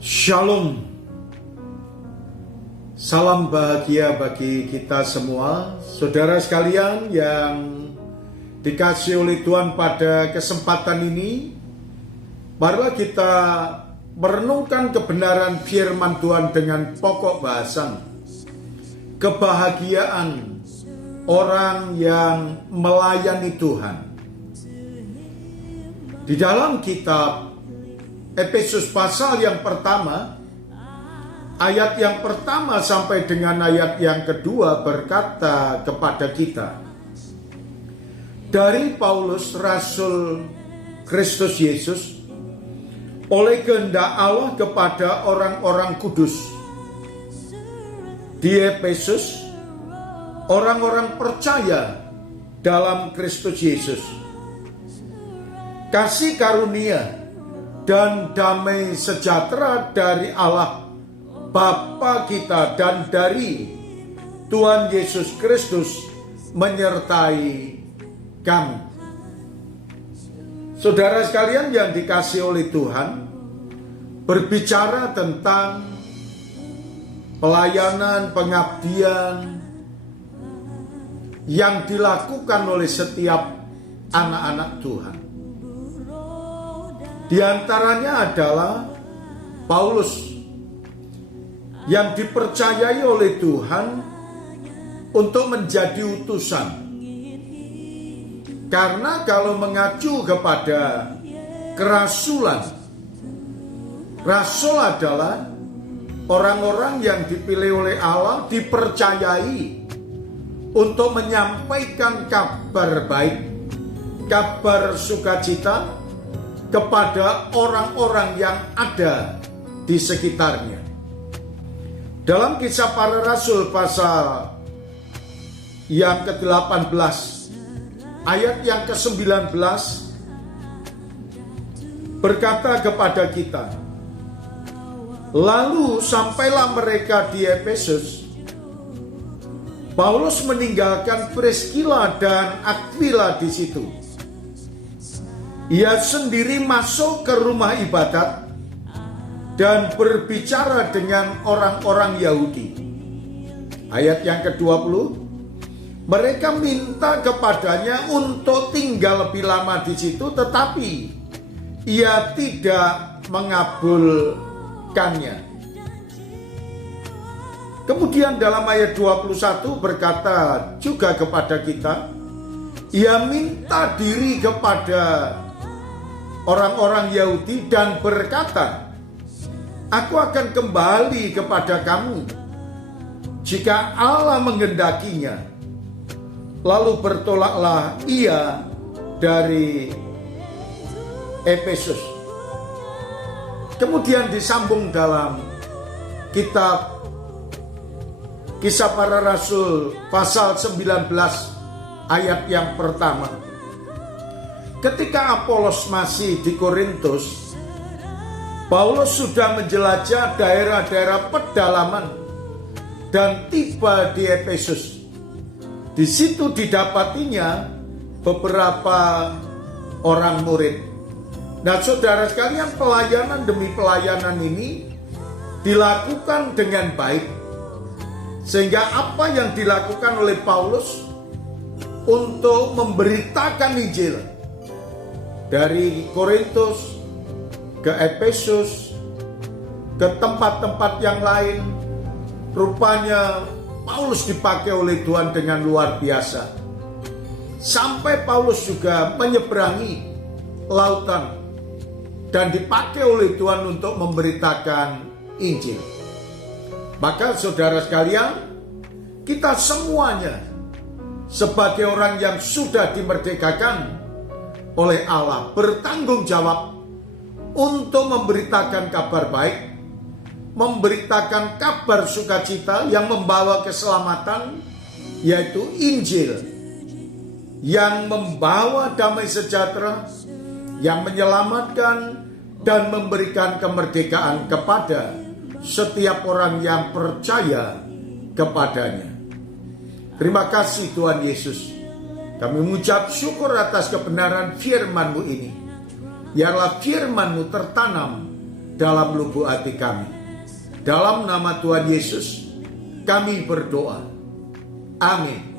Shalom. Salam bahagia bagi kita semua, saudara sekalian yang dikasihi oleh Tuhan. Pada kesempatan ini, marilah kita merenungkan kebenaran firman Tuhan dengan pokok bahasan kebahagiaan orang yang melayani Tuhan. Di dalam kitab Efesus pasal yang pertama, ayat yang pertama sampai dengan ayat yang kedua berkata kepada kita, dari Paulus, Rasul Kristus Yesus, oleh kehendak Allah kepada orang-orang kudus di Efesus, orang-orang percaya dalam Kristus Yesus. Kasih karunia dan damai sejahtera dari Allah Bapa kita dan dari Tuhan Yesus Kristus menyertai kami. Saudara sekalian yang dikasihi oleh Tuhan, berbicara tentang pelayanan, pengabdian yang dilakukan oleh setiap anak-anak Tuhan. Di antaranya adalah Paulus yang dipercayai oleh Tuhan untuk menjadi utusan. Karena kalau mengacu kepada kerasulan, rasul adalah orang-orang yang dipilih oleh Allah, dipercayai untuk menyampaikan kabar baik, kabar sukacita kepada orang-orang yang ada di sekitarnya. Dalam Kisah Para Rasul pasal yang ke-18 ayat yang ke-19 berkata kepada kita, lalu sampailah mereka di Efesus. Paulus meninggalkan Priskila dan Akwila di situ. Ia sendiri masuk ke rumah ibadat dan berbicara dengan orang-orang Yahudi. Ayat yang ke-20, mereka minta kepadanya untuk tinggal lebih lama di situ, tetapi ia tidak mengabulkannya. Kemudian dalam ayat 21 berkata juga kepada kita, ia minta diri kepada orang-orang Yahudi dan berkata, aku akan kembali kepada kamu jika Allah menghendakinya. Lalu bertolaklah ia dari Efesus. Kemudian disambung dalam kitab Kisah Para Rasul pasal 19 ayat yang pertama. Ketika Apolos masih di Korintus, Paulus sudah menjelajah daerah-daerah pedalaman dan tiba di Efesus. Di situ didapatinya beberapa orang murid. Nah, saudara sekalian, pelayanan demi pelayanan ini dilakukan dengan baik, sehingga apa yang dilakukan oleh Paulus untuk memberitakan Injil dari Korintus ke Efesus, ke tempat-tempat yang lain, rupanya Paulus dipakai oleh Tuhan dengan luar biasa. Sampai Paulus juga menyeberangi lautan dan dipakai oleh Tuhan untuk memberitakan Injil. Maka saudara sekalian, kita semuanya sebagai orang yang sudah dimerdekakan oleh Allah bertanggung jawab untuk memberitakan kabar baik, memberitakan kabar sukacita yang membawa keselamatan, yaitu Injil, yang membawa damai sejahtera, yang menyelamatkan dan memberikan kemerdekaan kepada setiap orang yang percaya kepadanya. Terima kasih Tuhan Yesus. Kami mengucap syukur atas kebenaran firman-Mu ini. Biarlah firman-Mu tertanam dalam lubuk hati kami. Dalam nama Tuhan Yesus, kami berdoa. Amin.